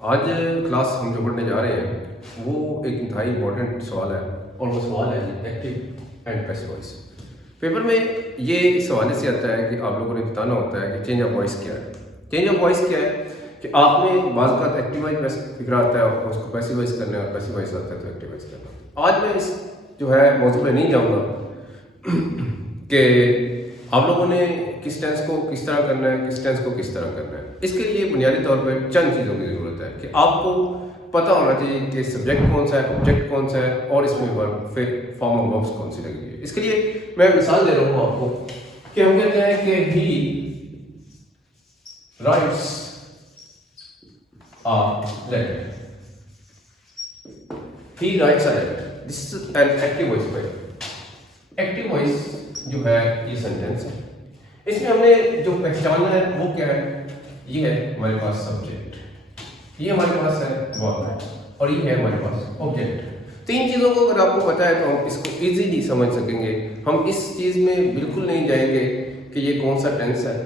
आज क्लास हम जो पढ़ने जा रहे हैं वो एक इंतहाई इंपॉर्टेंट सवाल है और वो सवाल है active and passive voice. Paper में ये इस हवाले से आता है कि आप लोगों ने बताना होता है कि चेंज ऑफ वॉइस क्या है। चेंज ऑफ वॉइस क्या है कि आपने बाज़ का एक्टिव वॉइस फिक्र आता है और उसको पैसिव वॉइस करना है और पैसिव वॉइस आता है तो एक्टिव वॉइस करना। आज मैं इस जो है मौजूद में नहीं जाऊँगा कि आप लोगों ने किस टेंस को किस तरह करना है, किस टेंस को किस तरह करना है। इसके लिए बुनियादी तौर पर चंद चीज़ों की ज़रूरत है कि आपको पता होना चाहिए कि सब्जेक्ट कौन सा है, ऑब्जेक्ट कौन सा है और इसमें वर्ब फिर फॉर्म ऑफ वर्ब्स कौन सी लगी है। इसके लिए मैं मिसाल दे रहा हूँ आपको कि हम कहते हैं कि he writes a letter, he writes a letter. This is an active voice पे। एक्टिव वॉइस जो है ये सेंटेंस है, इसमें हमने जो पहचानना है वो क्या है, ये है हमारे पास सब्जेक्ट, ये हमारे पास है वर्ब और ये है हमारे पास ऑब्जेक्ट। तीन चीज़ों को अगर आपको पता है तो हम इसको इजीली समझ सकेंगे। हम इस चीज़ में बिल्कुल नहीं जाएंगे कि ये कौन सा टेंस है,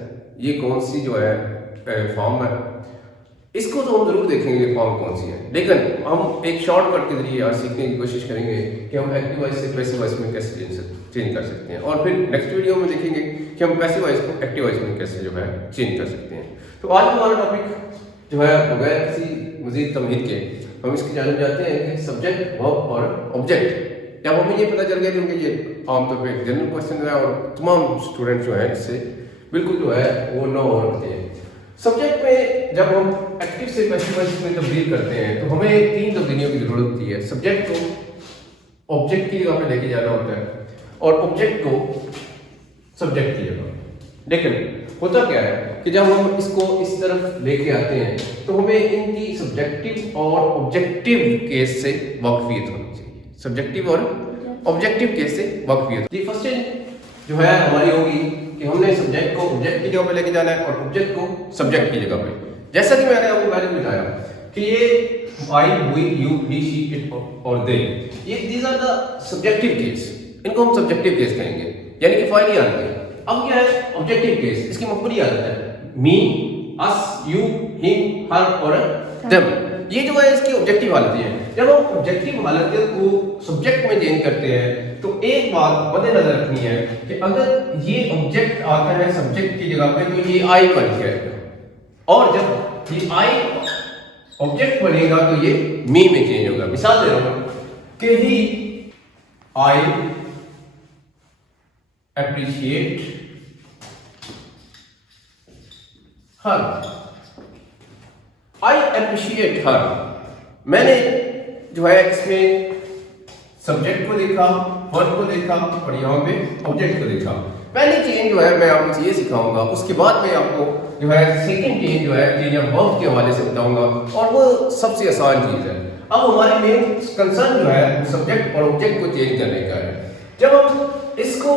ये कौन सी जो है फॉर्म है। इसको तो हम जरूर देखेंगे फॉर्म कौन सी है, लेकिन हम एक शॉर्टकट के जरिए आज सीखने की कोशिश करेंगे कि हम एक्टिव वॉइस से पैसिव वॉइस में कैसे चेंज कर सकते हैं और फिर नेक्स्ट वीडियो में देखेंगे कि हम पैसिव वॉइस को एक्टिव वॉइस में कैसे जो है चेंज कर सकते हैं। तो आज हमारा टॉपिक जो है बगैर किसी मजीद तमहीद के हम इसकी जानब जाते हैं कि सब्जेक्ट वर्ब और ऑब्जेक्ट। जब हमें ये पता चल गया क्योंकि ये आमतौर पर एक जनरल क्वेश्चन है और तमाम स्टूडेंट जो है इससे बिल्कुल जो है वो नो रखते हैं। सब्जेक्ट में जब हम एक्टिव से पैसिव वॉइस में तब्दील करते हैं तो हमें तीन तब्दीलियों की जरूरत होती है। सब्जेक्ट को ऑब्जेक्ट की जगह पे लेके जाना होता है और ऑब्जेक्ट को सब्जेक्ट की जगह। लेकिन होता क्या है कि जब हम इसको इस तरफ लेके आते हैं तो हमें इनकी सब्जेक्टिव और ऑब्जेक्टिव केस से वाकफियत होनी चाहिए। सब्जेक्टिव और ऑब्जेक्टिव केस से वाकफियत। फर्स्ट चीज जो है हमारी होगी कि हमने सब्जेक्ट को ऑब्जेक्ट की जगह पे लेके जाना है और ऑब्जेक्ट को सब्जेक्ट की जगह पे। जैसा कि मैंने आपको पहले बताया कि ये I, we, you, he, she, it और दे, ये these are the subjective case. इनको हम सब्जेक्टिव केस कहेंगे, यानी कि फाइनली आते हैं। अब क्या है ऑब्जेक्टिव केस, इसकी मफहूली आदत है मी, अस, यू, हिम, हर और देम। ये जो है इसकी ऑब्जेक्टिव हालतें हैं। जब हम ऑब्जेक्टिव हालतें को सब्जेक्ट में चेंज करते हैं तो एक बात मद्देनजर रखनी है कि अगर ये ऑब्जेक्ट आता है सब्जेक्ट की जगह पे तो ये आई बन जाएगा और जब ये आई ऑब्जेक्ट बनेगा तो ये मी में चेंज होगा। मिसाल दे रहा हूं कि ही आई एप्रिशिएट हर, आई एप्रिशिएट हर। मैंने जो है इसमें सब्जेक्ट को देखा, वर्ब को देखा और यहाँ पे ऑब्जेक्ट को देखा। पहली चेंज जो है मैं आपको ये सिखाऊंगा, उसके बाद मैं आपको जो है सेकंड चेंज जो है चेंज ऑफ वर्ब के हवाले से बताऊंगा और वो सबसे आसान चीज है। अब हमारी मेन कंसर्न जो है सब्जेक्ट और ऑब्जेक्ट को चेंज करने का है। जब हम इसको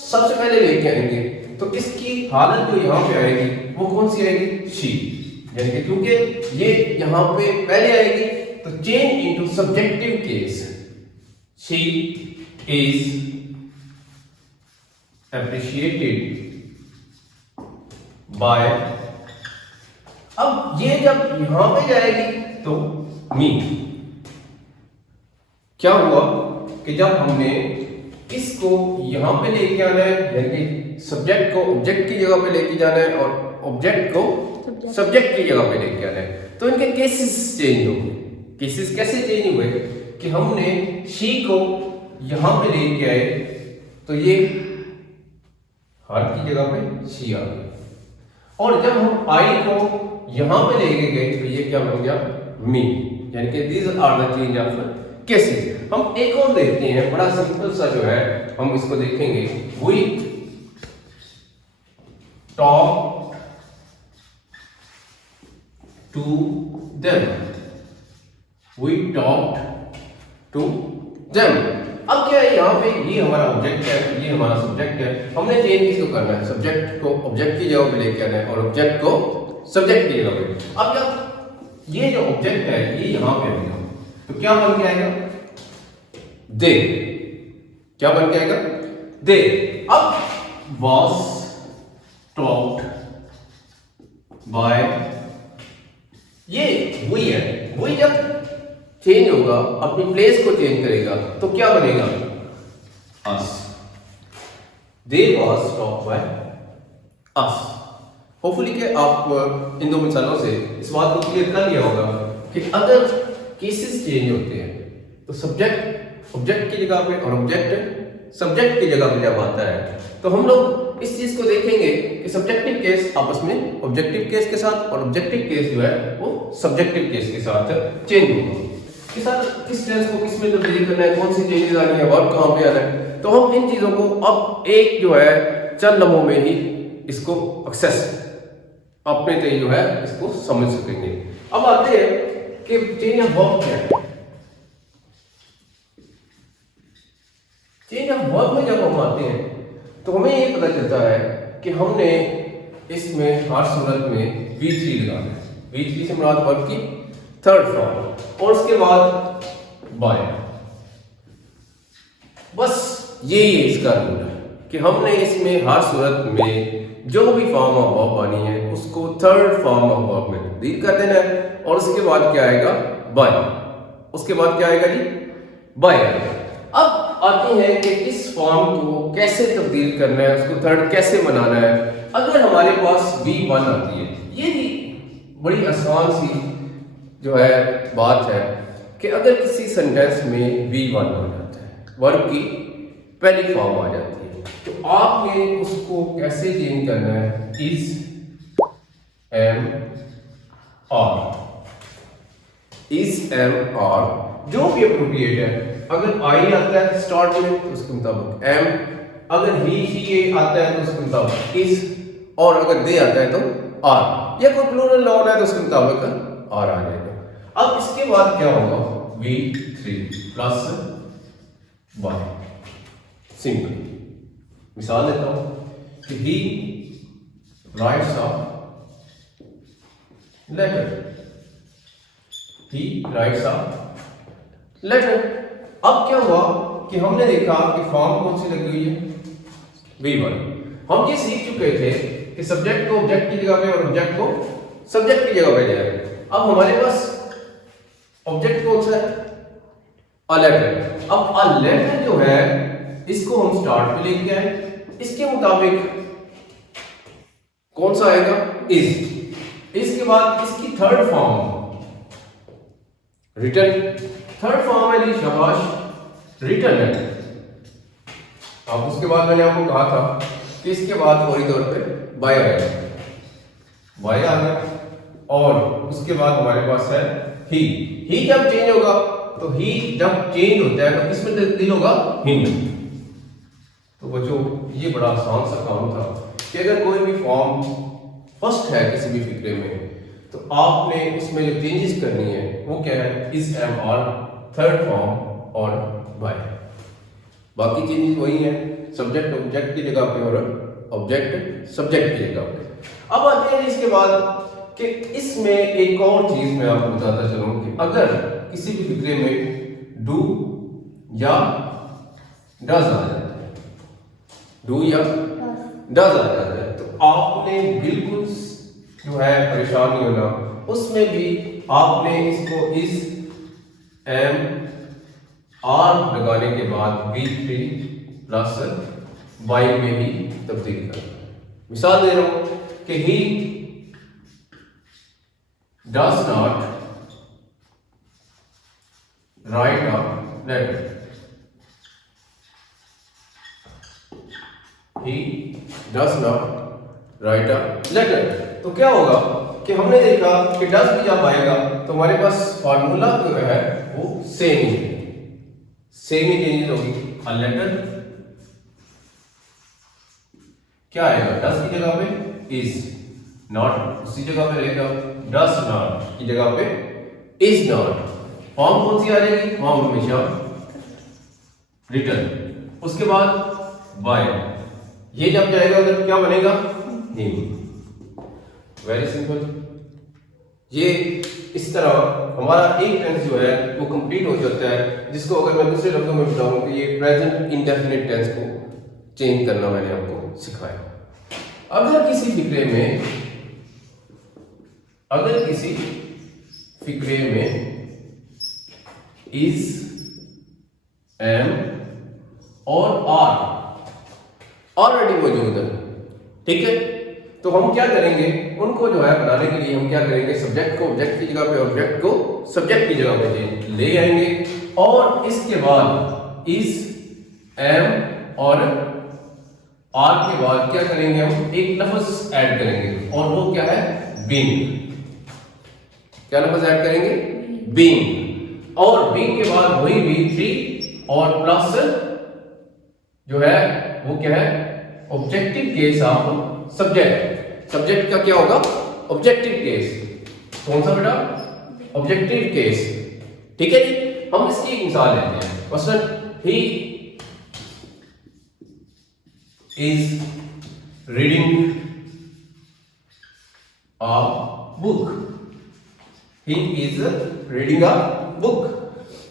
सबसे पहले लेके आएंगे तो इसकी हालत जो यहाँ पे आएगी वो कौन सी आएगी, शी, यानी कि क्योंकि ये यहाँ पे पहले आएगी तो change into subjective case. She is appreciated by। अब ये जब यहां पे जाएगी तो मी। क्या हुआ कि जब हमने इसको यहां पे लेके आना है, यानी कि सब्जेक्ट को ऑब्जेक्ट की जगह पे लेके जाना है और ऑब्जेक्ट को सब्जेक्ट की जगह पे लेके आना है तो इनके केसेस चेंज हो गए। केसेस कैसे चेंज हुए कि हमने शी को यहां पे लेके आए तो ये हर की जगह पे शी आ गई और जब हम आई को यहां पे लेके गए तो ये क्या बन गया, मी, यानी कि these are the change of cases. हम एक और देखते हैं, बड़ा सिंपल सा जो है हम इसको देखेंगे। We talk to them, we talk to them. अब क्या है यहाँ पे ये हमारा ऑब्जेक्ट है, ये हमारा सब्जेक्ट है। हमने चेंज किसको करना है, सब्जेक्ट को ऑब्जेक्ट की जगह पे लेके आना है और ऑब्जेक्ट को सब्जेक्ट की जगह पे। अब जब ये जो ऑब्जेक्ट है ये यहाँ पे आएगा तो क्या बन के आएगा, दे। क्या बन के आएगा, दे। अब was taught by ये वही है, वही जब चेंज होगा, अपनी प्लेस को चेंज करेगा तो क्या बनेगा? अस। They was taught by us. Hopefully कि आप इन दो मिसालों से इस बात को क्लियर कर लिया होगा कि अगर केसेस चेंज होते हैं तो सब्जेक्ट ऑब्जेक्ट की जगह पे और ऑब्जेक्ट सब्जेक्ट की जगह पे जब आता है तो हम लोग इस चीज को देखेंगे कि सब्जेक्टिव केस आपस में ऑब्जेक्टिव केस के साथ और ऑब्जेक्टिव केस जो है वो सब्जेक्टिव केस के साथ चेंज होगा। कि सर किस टेंस को किस में तब्दील करना है, कौन सी चेंजेस आनी है, वर्ब कहाँ पे आना है, तो हम इन चीजों को अब एक जो है चंद लम्हों में ही इसको एक्सेस अपने तय जो है इसको समझ सकेंगे। अब आते हैं कि चेंज ऑफ वर्ब क्या है। चेंज ऑफ वर्ब में जब हम आते हैं तो हमें ये पता चलता है कि हमने इसमें हर सूरत में V3 लगाना है। V3 से मुराद वर्ब की थर्ड फॉर्म और उसके बाद बाय। बस यही है इसका रूल है कि हमने इसमें हर सूरत में जो भी फॉर्म ऑफ वर्ब आनी है उसको थर्ड फॉर्म ऑफ वर्ब में तब्दील कर देना है और उसके बाद क्या आएगा? बाय। उसके बाद क्या आएगा जी? बाय। अब आते हैं कि इस फॉर्म को कैसे तब्दील करना है, उसको थर्ड कैसे बनाना है। अगर हमारे पास V1 आती है, ये भी बड़ी आसान सी जो है बात है कि अगर किसी सेंटेंस में V1 आ जाता है, वर्ब की पहली फॉर्म आ जाती है, तो आपने उसको कैसे चेंज करना है? इज एम आर जो भी अप्रोप्रिएट है। अगर आई आता है स्टार्ट में तो उसके मुताबिक एम, अगर ही शी आता है तो उसके मुताबिक इज, और अगर दे आता है तो आर, या कोई प्लूरल नाउन है तो उसके मुताबिक आर आ जाएगा। अब इसके बाद क्या होगा? V3 plus Y. सिंपल मिसाल देता हूं कि he writes a letter. He writes a letter. अब क्या हुआ कि हमने देखा कि फॉर्म कौन सी लगी हुई है? V1। हम ये सीख चुके थे कि सब्जेक्ट को ऑब्जेक्ट की जगह पे और ऑब्जेक्ट को सब्जेक्ट की जगह पे जाए। अब हमारे पास ऑब्जेक्ट कौन सा है? A letter. अब अ लेटर जो है इसको हम स्टार्ट में लेके आए, इसके मुताबिक कौन सा आएगा? इज। इसके बाद इसकी third form written. Third form है जी शाबाश रिटन है। अब उसके बाद मैंने आपको कहा था कि इसके बाद फौरी तौर पे बाय आएगा, बाय आ गया। और उसके बाद हमारे पास है ही जब चेंज होगा तो ही जब चेंज होता है तो किसमें तब्दील होगा? हिम। तो बच्चों ये बड़ा आसान सा काम था कि अगर कोई भी फॉर्म फर्स्ट है किसी भी फिक्रे में तो आपने उसमें जो चेंजेस करनी है वो क्या है? Is am are third form और बाय। बाकी चेंजेस वही हैं, सब्जेक्ट ऑब्जेक्ट की जगह पे और ऑब्जेक्ट सब्जेक्ट की जगह पे। अब आते हैं इसके बाद कि इसमें एक और चीज मैं आपको बताता चलूं कि अगर किसी भी फिक्रे में डू या डज आ जाता है, डू या डज आ जाता है तो आपने बिल्कुल जो है परेशान नहीं होना। उसमें भी आपने इसको इज एम आर लगाने के बाद V3 प्लस बाई में ही तब्दील करना। मिसाल दे रहा हूं कि ही does not write a letter. He does not write a letter. तो क्या होगा कि हमने देखा कि डज भी जब आएगा तो हमारे पास फार्मूला जो है वो सेम ही है, सेम ही चेंजेस होगी। अ लेटर क्या आएगा? डज की जगह पे इज, नॉट उसी जगह पे रहेगा, डज नॉट की जगह पे इज नॉट। फॉर्म कौन सी आ जाएगी? फॉर्म हमेशा रिटर्न। उसके बाद बाय। ये जब जाएगा तो क्या बनेगा? हिम। Very simple. ये इस तरह हमारा एक टेंस जो है वो कंप्लीट हो जाता है, जिसको अगर मैं दूसरे लफ्जों में बताऊं तो ये प्रेजेंट इंडेफिनिट टेंस को चेंज करना मैंने आपको सिखाया। अगर किसी फिक्रे में अगर किसी फिक्रे में इज एम और आर ऑलरेडी मौजूद है। ठीक है, तो हम क्या करेंगे, उनको जो है बनाने के लिए हम क्या करेंगे, सब्जेक्ट को ऑब्जेक्ट की जगह पे, ऑब्जेक्ट को सब्जेक्ट की जगह पे ले आएंगे और इसके बाद इज एम और आर के बाद क्या करेंगे, हम एक लफ्ज ऐड करेंगे और वो क्या है, बीइंग। क्या लफ्ज ऐड करेंगे, बीइंग। और बीइंग के बाद वही भी थ्री और प्लस जो है वो क्या है, objective case of subject. Subject का क्या होगा, ऑब्जेक्टिव केस। कौन सा बेटा, ऑब्जेक्टिव केस। ठीक है जी, हम इसकी एक मिसाल लेते हैं। मसलन he is reading a book. He is reading a book.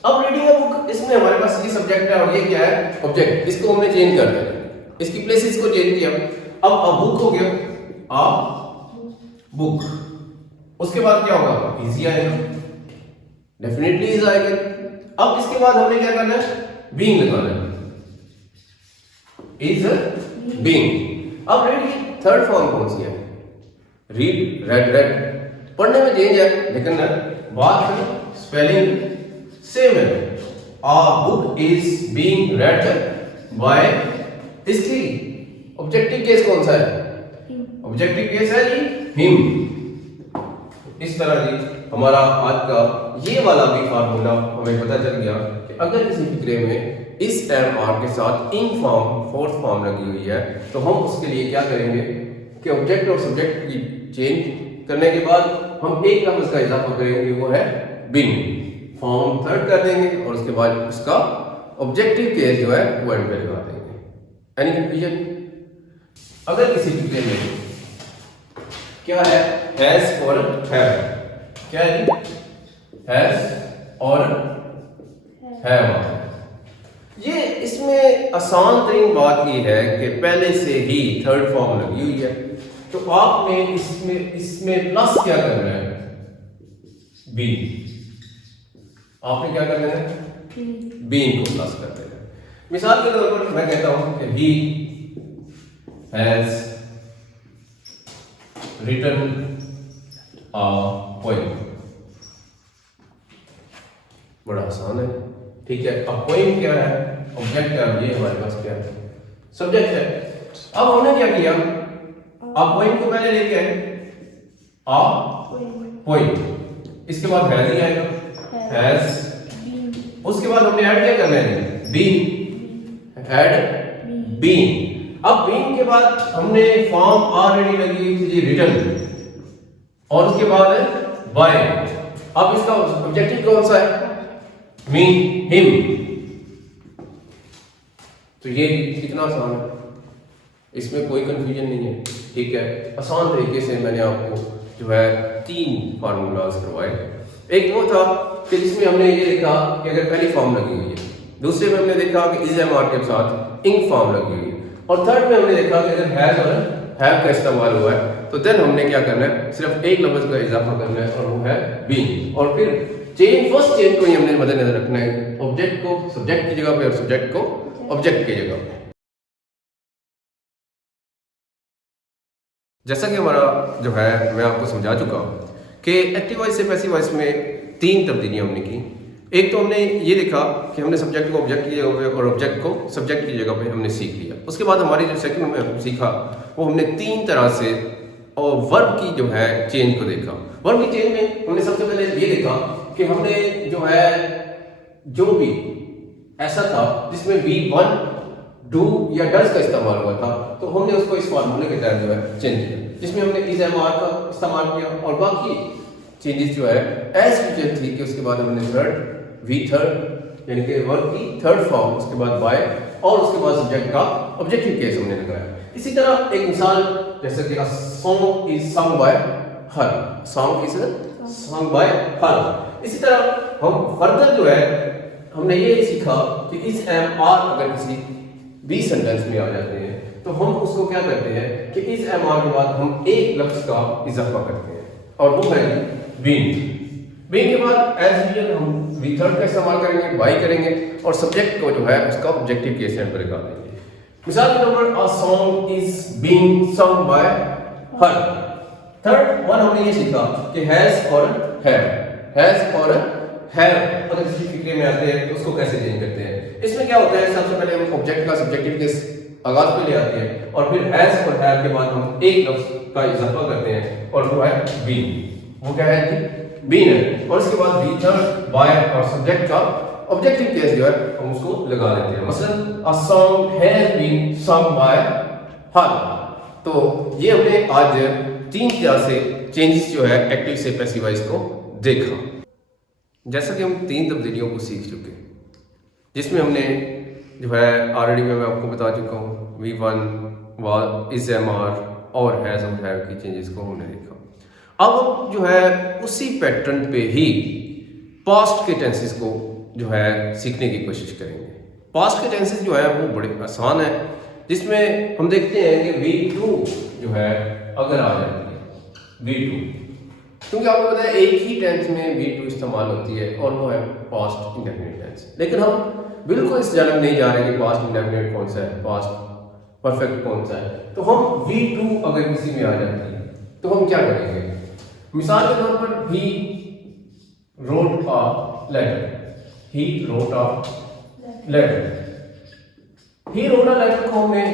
अब रीडिंग अ बुक, इसमें हमारे पास ये सब्जेक्ट है और ये क्या है, ऑब्जेक्ट। इसको हमने चेंज कर दिया, इसकी प्लेसेस को चेंज किया। अब अ बुक हो गया, अ बुक। उसके बाद क्या होगा, इजी आएगा, डेफिनेटली इज आएगा। अब इसके बाद हमने क्या करना है, बीइंग लगाना है, इज बीइंग। अब रीड की थर्ड फॉर्म कौन सी है, रीड, रेड, रेड। पढ़ने में चेंज है लेकिन बात स्पेलिंग सेम है। A book is being read by, इसकी ऑब्जेक्टिव केस कौन सा है, ऑब्जेक्टिव केस है जी हिम। इस तरह जी हमारा आज का ये वाला भी फार्मूला हमें पता चल गया कि अगर किसी फिक्रे में इस एम आर के साथ इन फॉर्म, फोर्थ फॉर्म लगी हुई है तो हम उसके लिए क्या करेंगे कि ऑब्जेक्ट और सब्जेक्ट की चेंज करने के बाद हम एक लफ्ज का इजाफा करेंगे, वो है बीइंग। फॉर्म थर्ड कर देंगे और उसके बाद उसका ऑब्जेक्टिव केस जो है वो एंड पे लगा देंगे। Any confusion? अगर किसी फिक्रे में क्या है, हैज और हैव, क्या है, हैज और हैव। ये इसमें आसान तरीन बात ये है कि पहले से ही थर्ड फॉर्म लगी हुई है, तो आपने इसमें प्लस क्या करना है, बी। आपने क्या करना है, बीइंग को प्लस कर देना है। मिसाल के तौर पर मैं कहता हूं कि he has written a poem. बड़ा आसान है, ठीक है। अब पोएम क्या है, ऑब्जेक्ट है, ये हमारे पास क्या है, सब्जेक्ट है। अब हमने क्या किया, अब पोएम को पहले लेके आए, अ पोएम, इसके बाद हैज ही आएगा, हैज। उसके बाद हमने ऐड क्या करना है, बीइंग, ऐड बीइंग। अब बीइंग के बाद हमने फॉर्म ऑलरेडी लगी हुई थी रिटन, और उसके बाद बाय। अब इसका ऑब्जेक्टिव कौन सा है, मी, हिम। तो ये कितना आसान है, इसमें कोई कंफ्यूजन नहीं है, ठीक है। आसान तरीके से मैंने आपको जो है 3 फार्मूलाज करवाए। एक वो था कि जिसमें हमने ये देखा कि अगर पहली फॉर्म लगी हुई है, दूसरे में हमने देखा कि इज एम आर के साथ इंक फॉर्म लगी हुई है, और थर्ड में हमने देखा कि अगर हैज और हैव का इस्तेमाल हुआ है तो देन हमने क्या करना है, सिर्फ एक लफ्ज का इजाफा करना है और वो है बीइंग। और फिर चेंज, फर्स्ट चेंज को ही हमने मद्देनजर रखना है, ऑब्जेक्ट को सब्जेक्ट की जगह पे और सब्जेक्ट को ऑब्जेक्ट की जगह पे। जैसा कि हमारा जो है मैं आपको समझा चुका हूं कि एक्टिव वॉइस से पैसिव वॉइस में 3 तब्दीलियां हमने की। एक तो हमने ये देखा कि हमने सब्जेक्ट को ऑब्जेक्ट की जगह पे और ऑब्जेक्ट को सब्जेक्ट की जगह पे हमने सीख लिया। उसके बाद हमारी जो सेकंड में सीखा वो हमने 3 तरह से और वर्ब की जो है चेंज को देखा। वर्ब की चेंज में हमने सबसे पहले ये देखा कि हमने जो है जो भी ऐसा था जिसमें बी, वन, डू या डज का इस्तेमाल हुआ था, तो हमने उसको इस फार्मूले के तहत जो है चेंज किया, जिसमें हमने इज एम आर का इस्तेमाल किया। और बाकी चेंजेस जो है एज यूजुअल थी कि उसके बाद हमने थर्ड, वी थर्ड, यानी कि वर्ब की थर्ड फॉर्म, उसके बाद बाय, और उसके बाद सब्जेक्ट का ऑब्जेक्टिव केस हमने लगाया। इसी तरह एक मिसाल जैसे कि song is sung by her, song is sung by her. इसी तरह हम फर्दर जो है हमने ये सीखा कि इज एम आर अगर किसी बी सेंटेंस में आ जाते हैं तो हम उसको क्या करते हैं कि इज एम आर के बाद हम एक लफ्ज का इजाफा करते हैं और वो है बीइंग। बीइंग के बाद एज यूजुअल हम वी थर्ड का इस्तेमाल करेंगे, बाय करेंगे और सब्जेक्ट को जो है उसका ऑब्जेक्टिव केस एंड पर लगा देंगे। मिसाल के तौर पर a song is being sung by her. Third one हमने ये सीखा कि हैज और हैव, हैज और हैव अगर किसी फिक्रे में आते हैं तो उसको कैसे चेंज करते हैं। इसमें क्या होता है, सबसे पहले हम ऑब्जेक्ट का सब्जेक्टिव केस आगाज पे ले आते हैं और फिर हैज और हैव के बाद हम एक लफ्ज का इजाफा करते हैं और वो है बीन। वो क्या है कि बीन है और इसके बाद बी थर्ड बाय और सब्जेक्ट का ऑब्जेक्टिव केस जो है हम उसको लगा लेते हैं। मसलन a song has been sung by her. तो ये हमने आज तीन तरह से चेंजेस जो है एक्टिव से पैसिव वॉइस को देखा। जैसा कि हम तीन तब्दीलियों को सीख चुके हैं जिसमें हमने जो है ऑलरेडी मैं आपको बता चुका हूँ V1 was is am are और हैज और हैव की चेंजेस को हमने देखा। अब हम जो है उसी पैटर्न पे ही पास्ट के टेंसेस को जो है सीखने की कोशिश करेंगे। पास्ट के टेंसेस जो है वो बड़े आसान है, जिसमें हम देखते हैं कि V2 जो है अगर आ जाती है V2, क्योंकि आपको पता है एक ही टेंस में V2 इस्तेमाल होती है और वो है पास्ट इंडेफिनिट टेंस। लेकिन हम बिल्कुल इस जानब नहीं जा रहे कि पास्ट इंडेफिनिट कौन सा है, पास्ट परफेक्ट कौन सा है। तो हम V2 अगर किसी में आ जाती है तो हम क्या करेंगे। मिसाल के तौर पर he wrote a letter, he wrote a letter, he wrote a letter को हमने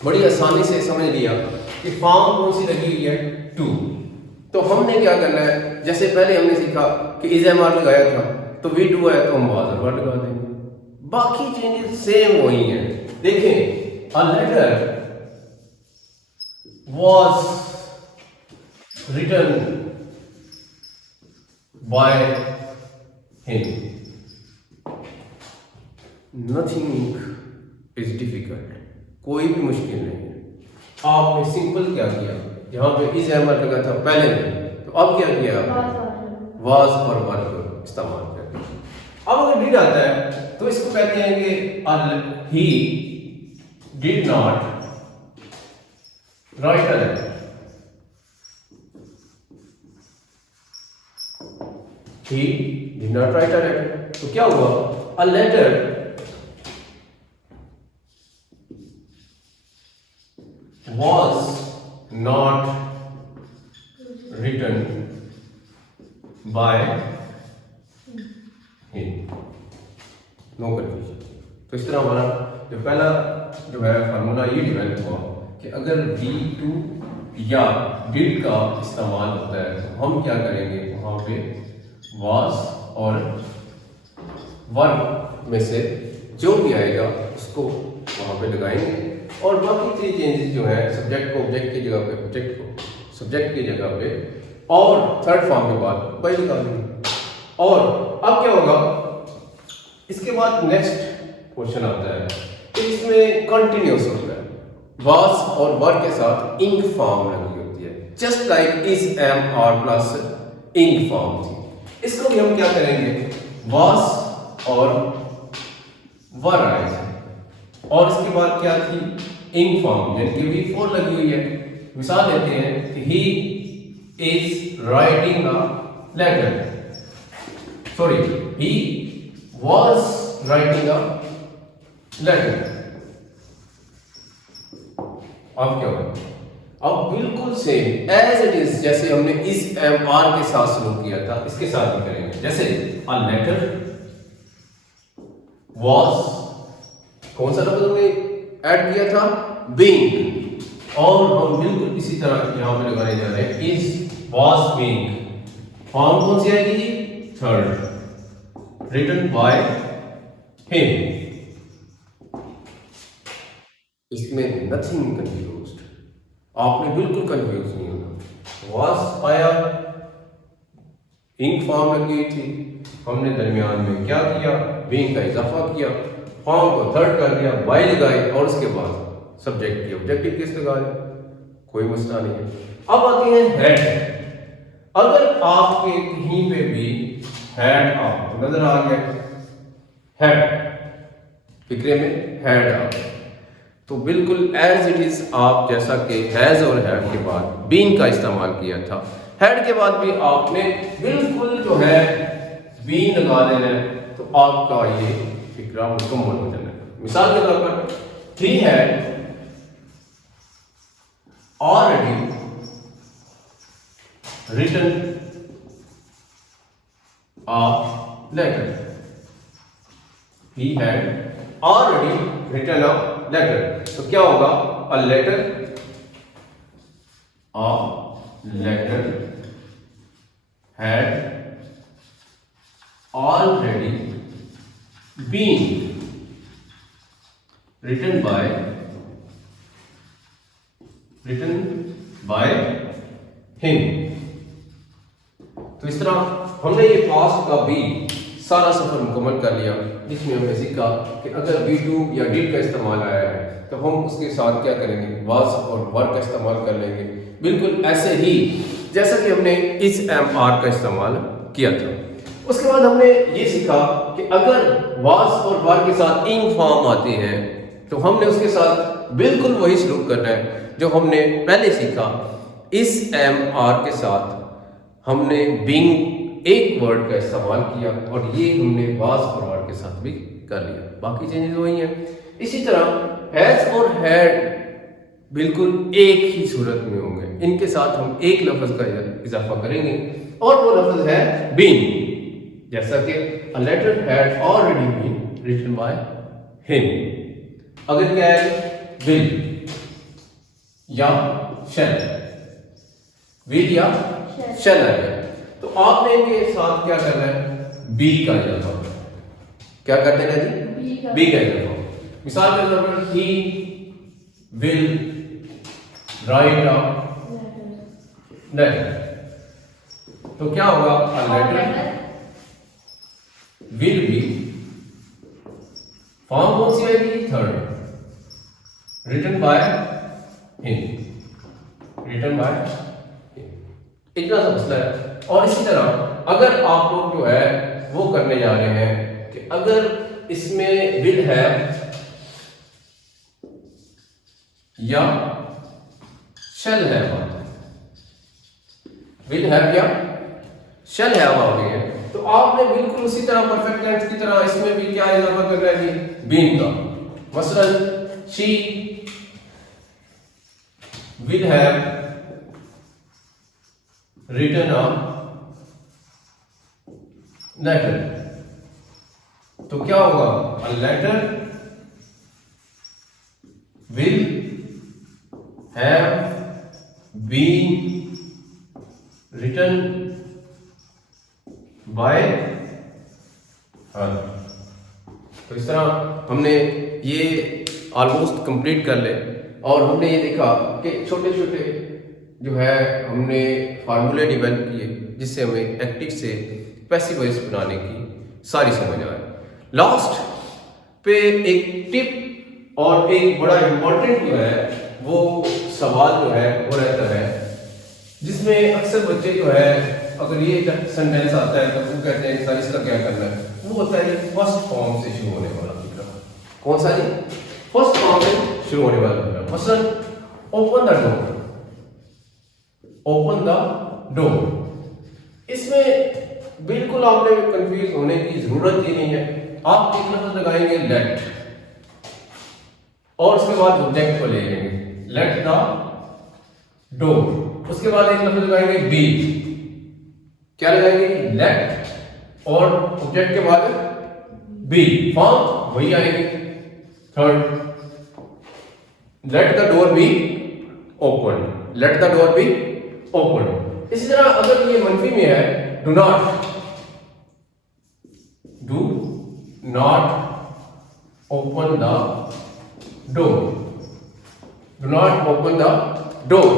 बड़ी आसानी से समझ लिया कि फॉर्म कौन सी लगी हुई है टू। तो हमने क्या करना है, जैसे पहले हमने सीखा कि इज एम आर लगाया था तो V2 है तो हम वाज और वर्ड लगा देंगे। बाकी चेंजेस सेम वही हैं। देखें a letter was written by him, nothing is difficult, कोई भी मुश्किल नहीं है। आपने सिंपल क्या किया, यहाँ पे इज एम आर लगा था पहले में तो अब क्या किया, वाज और वर्ब इस्तेमाल करके। अब अगर डिड आता है तो इसको कहते हैं कि he did not write a letter, he did not write a letter. तो क्या हुआ, a letter was not written by him, no confusion। तो इस तरह हमारा जो पहला जो है फार्मूला ये डिवेल्प हुआ कि अगर V2 या डिड का इस्तेमाल होता है तो हम क्या करेंगे, वहां पे was और वर्ब में से जो भी आएगा उसको वहां पे लगाएंगे और बाकी थ्री चेंजेस जो है सब्जेक्ट को ऑब्जेक्ट की जगह पे, ऑब्जेक्ट को सब्जेक्ट की जगह पे और थर्ड फॉर्म के बाद वही लगा देंगे। और अब क्या होगा, इसके बाद नेक्स्ट क्वेश्चन आता है तो इसमें कंटिन्यूस होता है, वाज और वर्ब के साथ इंग फॉर्म लगी होती है, just like is am are plus ing form थी। इसको भी हम क्या करेंगे, वाज और वर्ब आएगा और इसके बाद क्या थी, इंग फॉर्म यानी कि V4 लगी हुई है। मिसाल लेते हैं कि he is writing a letter, sorry he was writing a letter. अब क्या होगा, अब बिल्कुल सेम एज इट इज जैसे हमने इस एम आर के साथ शुरू किया था इसके साथ भी करेंगे। जैसे अ लेटर वाज, कौन सा लफ्ज हमने ऐड किया था, बीइंग, और हम बिल्कुल इसी तरह यहां पे लगाने जा रहे हैं इज वाज बीइंग। फॉर्म कौन सी आएगी जी, थर्ड, रिटन बाय हिम। इसमें नथिंग कंफ्यूज्ड, आपने बिल्कुल कंफ्यूज नहीं होना। वाज आया, इंग फॉर्म लगी थी, हमने दरमियान में क्या किया, बीइंग का इजाफा किया, फॉर्म को थर्ड कर दिया, बाय लगाई और उसके बाद सब्जेक्ट की ऑब्जेक्टिव केस लगा दिया, कोई मसला नहीं है। अब आते हैं हेड। अगर आपके कहीं पे भी हेड आपको नजर आ गया, हेड फिक्रे में हेड आ गया तो बिल्कुल एज इट इज आप जैसा कि हैज और हैव के बाद बीइंग का इस्तेमाल किया था हैड के बाद भी आपने बिल्कुल जो है बीन लगा देना है, तो आपका ये फिक्रा मुकम्मल हो जाना है। मिसाल के तौर पर he had already written a letter. He had already written a letter. तो क्या होगा? A letter had already been written by him. तो इस तरह हमने ये पास्ट का भी सारा सफर मुकम्मल कर लिया, जिसमें हमने सीखा कि अगर बी टू या डिड का इस्तेमाल आया है तो हम उसके साथ क्या करेंगे, वाज और वर का इस्तेमाल कर लेंगे, बिल्कुल ऐसे ही जैसा कि हमने इस एम आर का इस्तेमाल किया था। उसके बाद हमने ये सीखा कि अगर वाज और वर के साथ इन फॉर्म आती है तो हमने उसके साथ बिल्कुल वही सलूक करना है जो हमने पहले सीखा। इस एम आर के साथ हमने बिंग एक वर्ड का इस्तेमाल किया और ये हमने वाज और वर के साथ भी कर लिया, बाकी चेंजेस वही हैं। इसी तरह हैज और हैड बिल्कुल एक ही सूरत में होंगे, इनके साथ हम एक लफ्ज का इजाफा करेंगे और वो लफ्ज है बीन, जैसा कि a letter had already been written by him। अगर क्या है will या shall, will या shall आएगा, तो आपने इनके साथ क्या करना है, बी का इजाफा, क्या करते हैं जी, बी का इजाफा। मिसाल के तौर पर he will write a letter, तो क्या होगा, a letter will be, form कौन सी आएगी, third, written by him, written by him, इतना सा मसला है। और इसी तरह अगर आप लोग जो है वो करने जा रहे हैं कि अगर इसमें विल है या शैल है, विल है या शैल है आ गई है, तो आपने बिल्कुल उसी तरह परफेक्ट टेंस की तरह इसमें भी क्या इजाफा करना है जी, बीन का। मसलन she will have written a letter, तो क्या होगा, a letter will have been written by her. तो इस तरह हमने ये ऑलमोस्ट कंप्लीट कर ले और हमने ये देखा कि छोटे छोटे जो है हमने फार्मूले डेवलप किए जिससे हमें एक्टिव से पैसिव वॉइस बनाने की सारी समझ आए। लास्ट पे एक टिप और एक बड़ा इम्पोर्टेंट जो है वो सवाल जो है वो रहता है, जिसमें अक्सर बच्चे जो है अगर ये सेंटेंस आता है तो वो कहते हैं सर इसका क्या करना है, वो होता है फर्स्ट फॉर्म से शुरू होने वाला फिक्रा। कौन सा जी, फर्स्ट फॉर्म से शुरू होने वाला फिक्रा। मसलन open the door, open the door, इसमें बिल्कुल आपने कंफ्यूज होने की जरूरत ही नहीं है। आप एक लफ्ज लगाएंगे लेट और उसके बाद ऑब्जेक्ट को ले लेंगे, लेट द डोर, उसके बाद एक लफ्ज लगाएंगे बी, क्या लगाएंगे, लेट और ऑब्जेक्ट के बाद बी, फॉर्म वही आएगी। Third, let the door be open, let the door be open. इसी तरह अगर ये मनफी में है, do not open the door, do not open the door,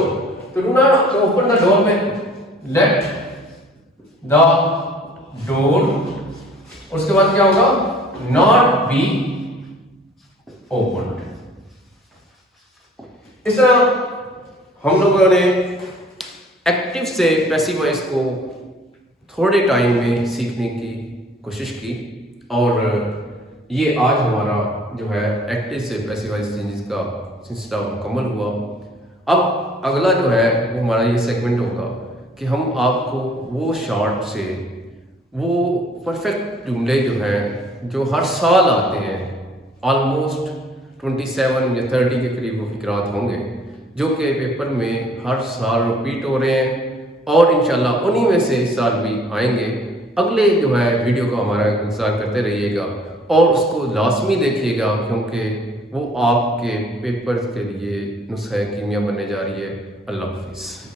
तो do not open the door में लेट द डोर, उसके बाद क्या होगा, नॉट बी ओपन। इस तरह हम लोगों ने एक्टिव से पैसिव वॉइस को थोड़े टाइम में सीखने की कोशिश की और ये आज हमारा जो है एक्टिव से पैसिव वॉइस चेंजेस का सिलसिला मुकम्मल हुआ। अब अगला जो है वो हमारा ये सेगमेंट होगा कि हम आपको वो शॉर्ट से वो परफेक्ट जुमले जो हैं जो हर साल आते हैं, ऑलमोस्ट 27 या 30 के करीब वो फिक्रात होंगे जो कि पेपर में हर साल रिपीट हो रहे हैं और इंशाल्लाह उन्हीं में से इस साल भी आएंगे। अगले जो है वीडियो को हमारा इंतज़ार करते रहिएगा और उसको लाजमी देखिएगा, क्योंकि वो आपके पेपर के लिए नुस्ख़ा कीमिया बनने जा रही है। अल्लाह हाफ़िज़।